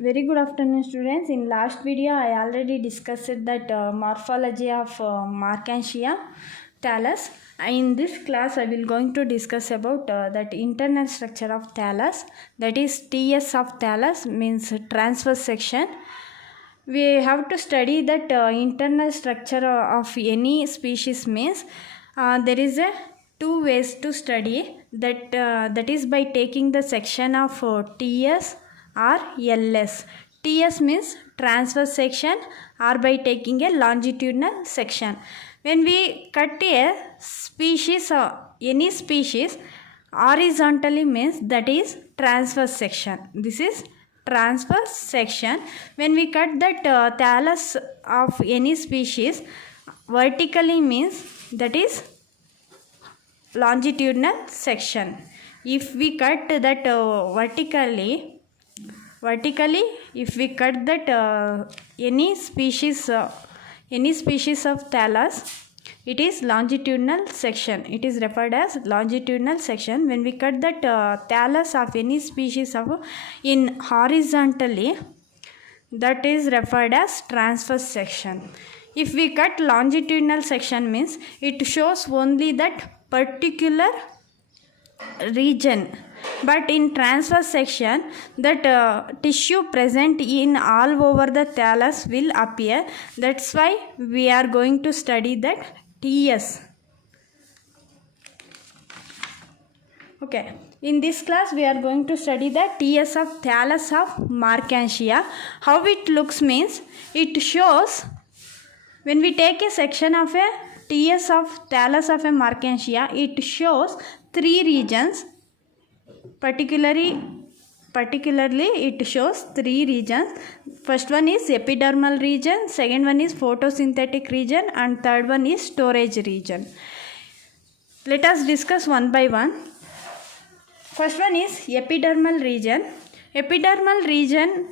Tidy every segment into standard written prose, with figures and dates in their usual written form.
Very good afternoon, students. In last video, I already discussed that morphology of Markantia thallus. In this class, I will going to discuss about that internal structure of thallus. That is TS of thallus means transverse section. We have to study that internal structure of any species means there is a two ways to study that is by taking the section of TS or LS. TS means transverse section or by taking a longitudinal section. When we cut a species or any species horizontally means that is transverse section. This is transverse section. When we cut that thallus of any species vertically means that is longitudinal section. If we cut that vertically if we cut that any species of thallus, it is longitudinal section. It is referred as longitudinal section. When we cut that thallus of any species of in horizontally, that is referred as transverse section. If we cut longitudinal section means it shows only that particular region, but in transverse section that tissue present in all over the thallus will appear. That's why we are going to study that TS. Okay, in this class we are going to study the TS of thallus of Markantia. How it looks means it shows, when we take a section of a TS of thallus of a Markantia, it shows three regions. Particularly it shows three regions. First one is epidermal region, second one is photosynthetic region, and third one is storage region. Let us discuss one by one. First one is epidermal region. Epidermal region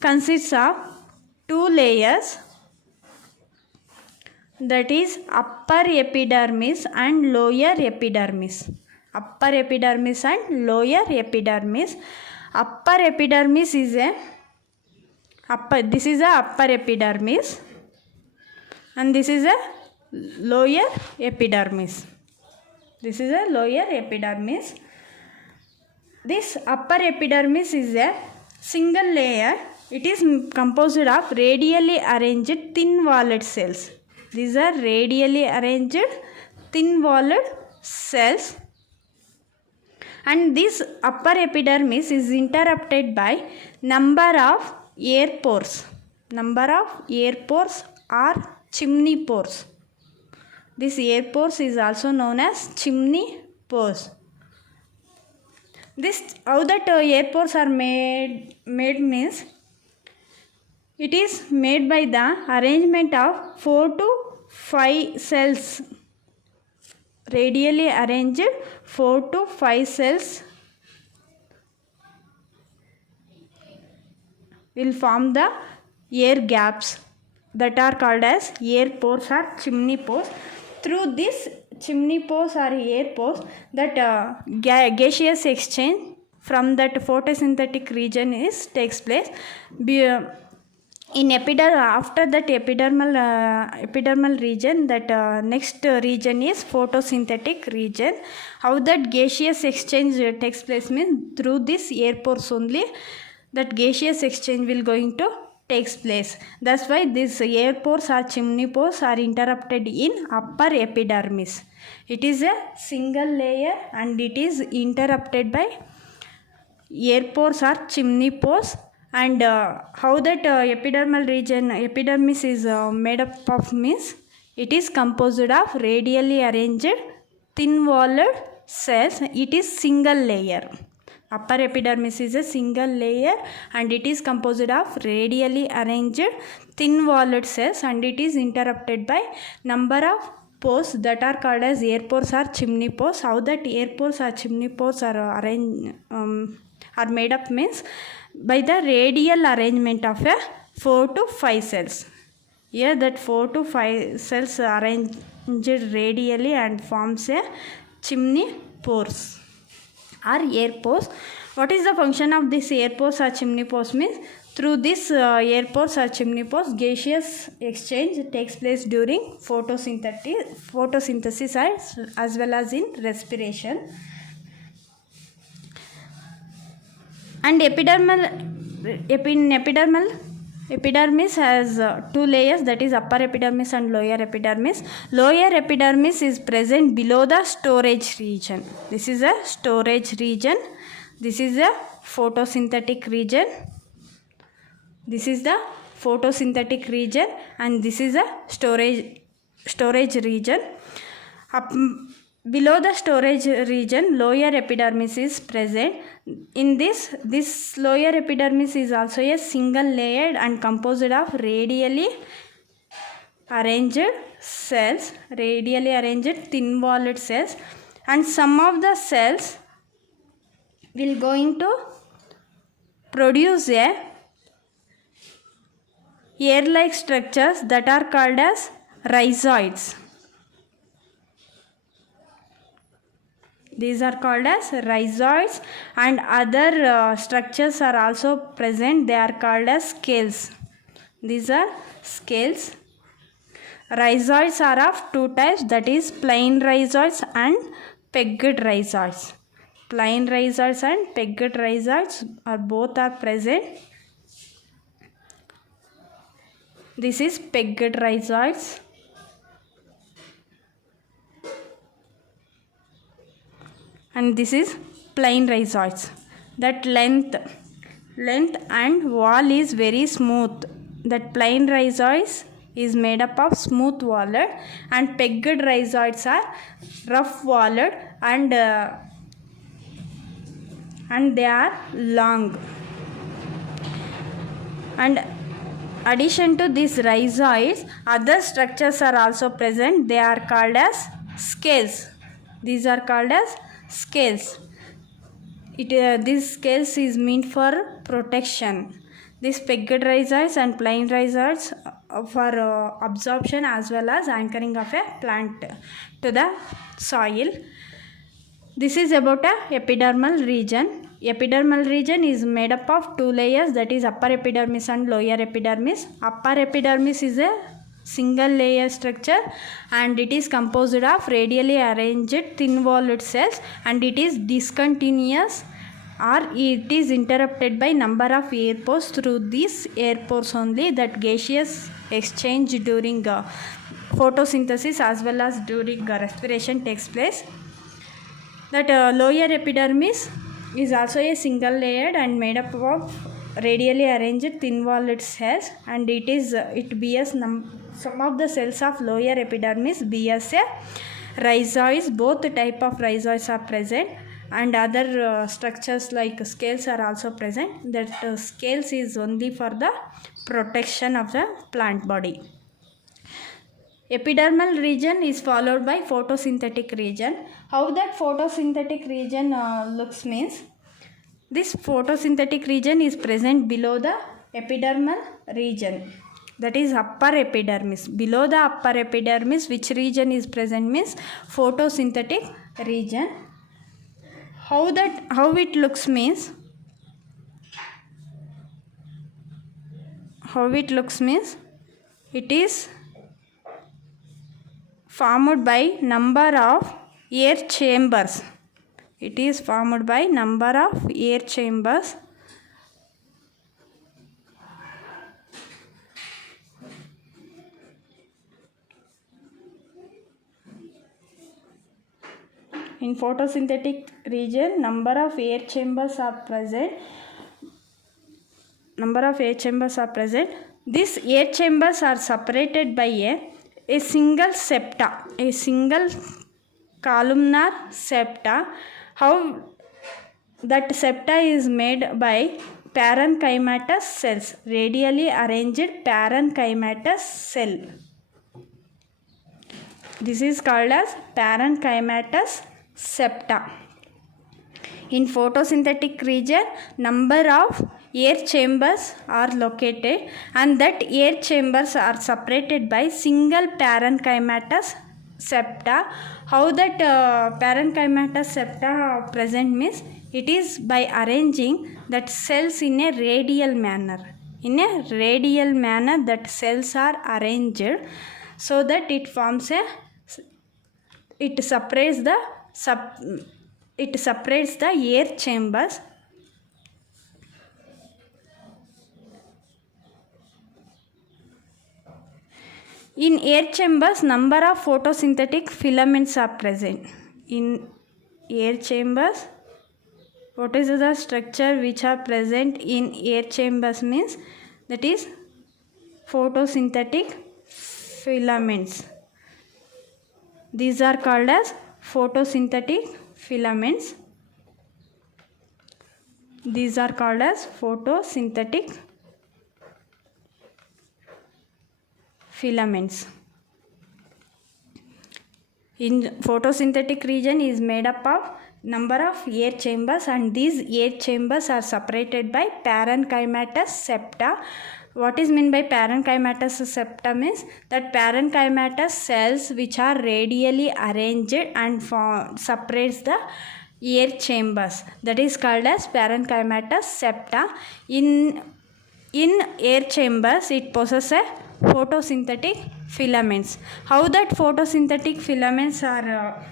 consists of two layers, that is upper epidermis and lower epidermis. Upper epidermis and lower epidermis. Upper epidermis is this is a upper epidermis and this is a lower epidermis. This is a lower epidermis. This upper epidermis is a single layer. It is composed of radially arranged thin-walled cells. These are radially arranged thin-walled cells, and this upper epidermis is interrupted by number of air pores. Number of air pores are chimney pores. This air pores is also known as chimney pores. This how that air pores are made means it is made by the arrangement of 4 to 5 cells. Radially arranged 4 to 5 cells will form the air gaps that are called as air pores or chimney pores. Through this chimney pores or air pores, that gaseous exchange from that photosynthetic region takes place. In after that epidermal region, that next region is photosynthetic region. How that gaseous exchange takes place means through this air pores only that gaseous exchange will going to takes place. That's why these air pores or chimney pores are interrupted in upper epidermis. It is a single layer and it is interrupted by air pores or chimney pores. And how that epidermal region epidermis is made up of means it is composed of radially arranged thin-walled cells. It is single layer. Upper epidermis is a single layer and it is composed of radially arranged thin-walled cells, and it is interrupted by number of pores that are called as air pores or chimney pores. How that air pores or chimney pores are made up means by the radial arrangement of a 4 to 5 cells. Here that 4 to 5 cells are arranged radially and forms a chimney pores or air pores. What is the function of this air pores or chimney pores means? Through this air pores or chimney pores, gaseous exchange takes place during photosynthesis as well as in respiration. And epidermis has two layers, that is upper epidermis and lower epidermis. Lower epidermis is present below the storage region. This is a storage region. This is a photosynthetic region. This is the photosynthetic region, and this is a storage region. Below the storage region, lower epidermis is present. In this lower epidermis is also a single layered and composed of radially arranged cells, radially arranged thin walled cells, and some of the cells will going to produce a air-like structures that are called as rhizoids. These are called as rhizoids, and other structures are also present. They are called as scales. These are scales. Rhizoids are of two types, that is plain rhizoids and pegged rhizoids. Plain rhizoids and pegged rhizoids both are present. This is pegged rhizoids. And this is plain rhizoids. That length and wall is very smooth. That plain rhizoids is made up of smooth walled, and pegged rhizoids are rough walled and they are long. And addition to these rhizoids, other structures are also present. They are called as scales. These are called as scales. These scales is meant for protection. These pegged rhizoids and plain rhizoids for absorption as well as anchoring of a plant to the soil. This is about a epidermal region. Epidermal region is made up of two layers, that is upper epidermis and lower epidermis. Upper epidermis is a single layer structure, and it is composed of radially arranged thin walled cells, and it is discontinuous, or it is interrupted by number of air pores. Through these air pores only that gaseous exchange during photosynthesis as well as during respiration takes place. That lower epidermis is also a single layered and made up of radially arranged thin walled cells, and it bears some of the cells of lower epidermis bears a rhizoids. Both type of rhizoids are present, and other structures like scales are also present. That scales is only for the protection of the plant body. Epidermal region is followed by photosynthetic region. How that photosynthetic region looks means, this photosynthetic region is present below the epidermal region, that is upper epidermis. Below the upper epidermis, which region is present means photosynthetic region. How it looks means, it is formed by number of air chambers. It is formed by number of air chambers. In photosynthetic region, number of air chambers are present. These air chambers are separated by a single septa, a single columnar septa. How that septa is made by parenchymatous cells, radially arranged parenchymatous cell. This is called as parenchymatous septa. In photosynthetic region, number of air chambers are located, and that air chambers are separated by single parenchymatous septa. How that parenchymatous septa present means, It is by arranging that cells in a radial manner. In a radial manner, that cells are arranged so that it forms a, it separates the air chambers. In air chambers, number of photosynthetic filaments are present. In air chambers, what is the structure which are present in air chambers means, that is photosynthetic filaments. These are called as photosynthetic filaments. These are called as photosynthetic filaments. In photosynthetic region is made up of number of air chambers, and these air chambers are separated by parenchymatous septa. What is meant by parenchymatous septa means that parenchymatous cells which are radially arranged and separates the air chambers, that is called as parenchymatous septa. In air chambers it possesses a photosynthetic filaments. How that photosynthetic filaments are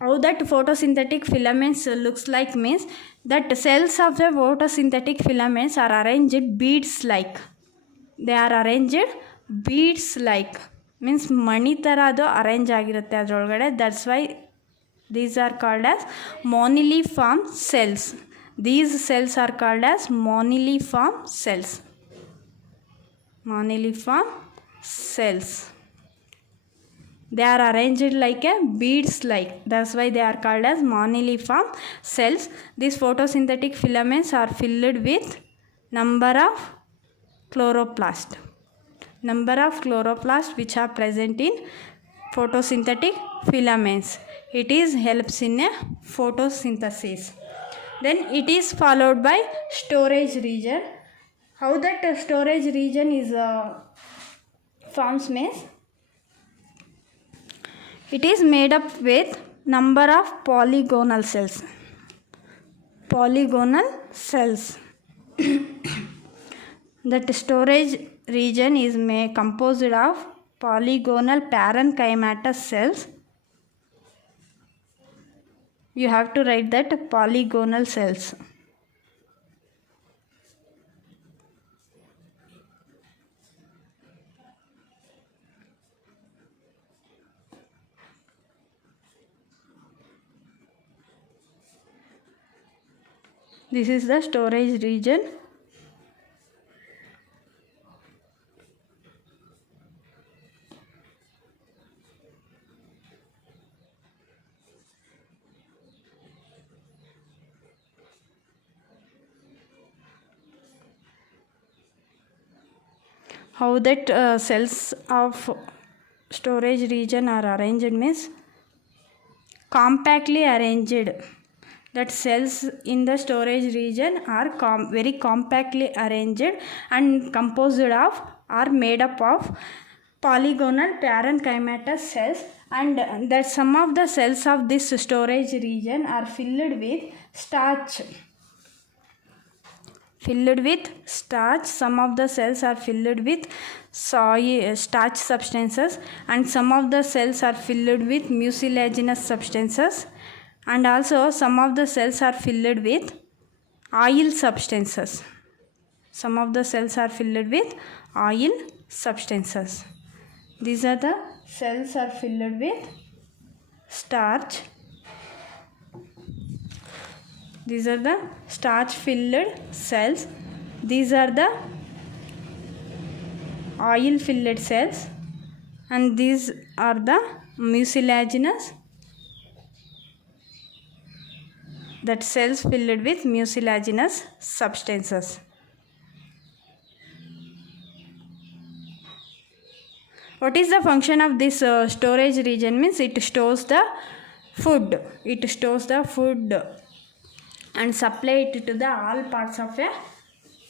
how that photosynthetic filaments looks like means that cells of the photosynthetic filaments are arranged beads like. They are arranged beads like means mani ತರ ಅದು arrange ಆಗಿರುತ್ತೆ ಅದರೊಳಗಡೆ. That's why these are called as moniliform cells. These cells are called as moniliform cells. Moniliform cells. They are arranged like a beads like. That's why they are called as moniliform cells. These photosynthetic filaments are filled with number of chloroplasts. Number of chloroplasts which are present in photosynthetic filaments. It is helps in a photosynthesis. Then it is followed by storage region. How that storage region is forms means it is made up with number of polygonal cells. Polygonal cells. That storage region is composed of polygonal parenchymatous cells. You have to write that polygonal cells. This is the storage region. How that cells of storage region are arranged means compactly arranged. That cells in the storage region are very compactly arranged and composed of are made up of polygonal parenchymatous cells, and that some of the cells of this storage region are filled with starch. Some of the cells are filled with starch substances, and some of the cells are filled with mucilaginous substances, and also some of the cells are filled with oil substances. Some of the cells are filled with oil substances. These are the cells are filled with starch. These are the starch filled cells. These are the oil filled cells, and these are the mucilaginous, that cells filled with mucilaginous substances. What is the function of this storage region means it stores the food. It stores the food and supply it to the all parts of a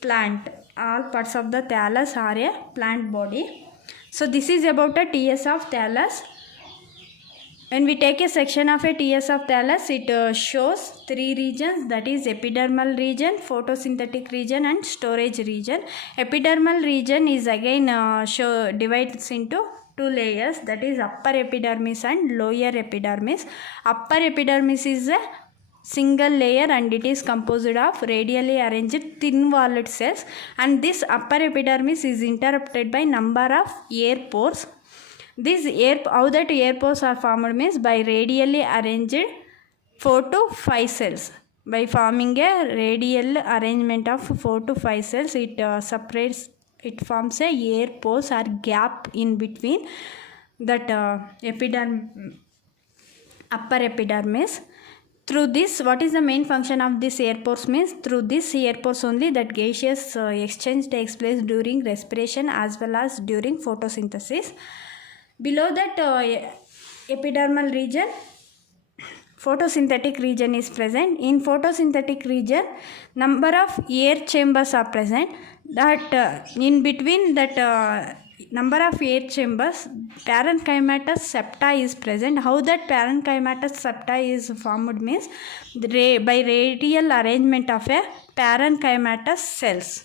plant. All parts of the thallus are a plant body. So this is about a TS of thallus. When we take a section of a TS of thallus, it shows three regions, that is epidermal region, photosynthetic region and storage region. Epidermal region is again divides into two layers, that is upper epidermis and lower epidermis. Upper epidermis is a single layer and it is composed of radially arranged thin walled cells, and this upper epidermis is interrupted by number of air pores. How that air pores are formed means by radially arranged 4 to 5 cells. By forming a radial arrangement of 4 to 5 cells, it forms a air pores or gap in between that upper epidermis. Through this, what is the main function of this air pores means? Through this air pores only that gaseous exchange takes place during respiration as well as during photosynthesis. Below that epidermal region, photosynthetic region is present. In photosynthetic region, number of air chambers are present. That in between that number of air chambers, parenchymatous septa is present. How that parenchymatous septa is formed means by radial arrangement of a parenchymatous cells.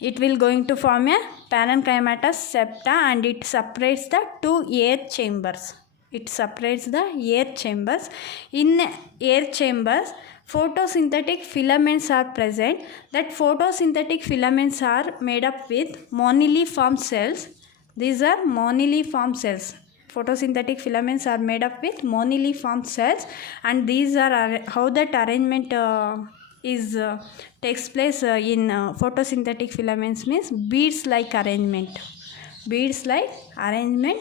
It will going to form a parenchymatous septa and it separates the two air chambers. It separates the air chambers. In air chambers, photosynthetic filaments are present. That photosynthetic filaments are made up with moniliform cells. These are moniliform cells. Photosynthetic filaments are made up with moniliform cells, and these are how that arrangement takes place in photosynthetic filaments means beads like arrangement. Beads like arrangement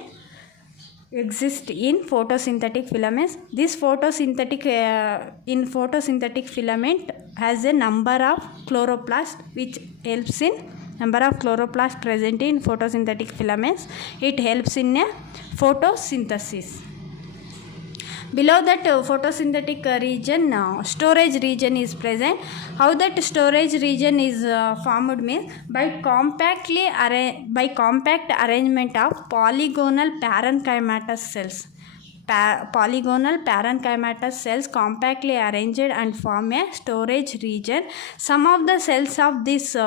exist in photosynthetic filaments. This photosynthetic filament has a number of chloroplasts which helps in number of chloroplasts present in photosynthetic filaments. It helps in a photosynthesis. Below that photosynthetic region, storage region is present. How that storage region is formed means by compact arrangement of polygonal parenchymatous cells. Polygonal parenchymatous cells compactly arranged and form a storage region. Some of the cells of this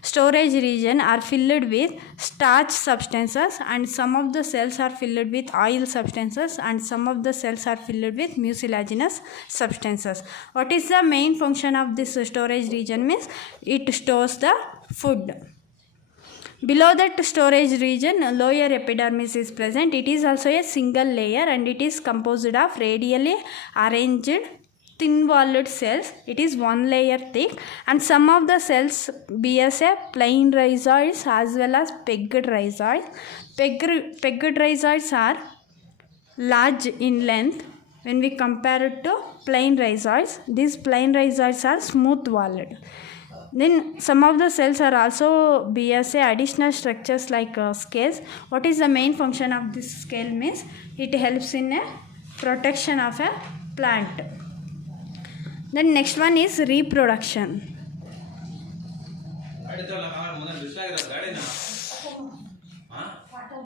storage region are filled with starch substances, and some of the cells are filled with oil substances, and some of the cells are filled with mucilaginous substances. What is the main function of this storage region means? It stores the food. Below that storage region, lower epidermis is present. It is also a single layer and it is composed of radially arranged thin walled cells. It is one layer thick, and some of the cells bears a plain rhizoids as well as pegged rhizoids. Pegged rhizoids are large in length when we compare it to plain rhizoids. These plain rhizoids are smooth walled. Then some of the cells are also bears additional structures like scales. What is the main function of this scale means? It helps in a protection of a plant. Then next one is reproduction.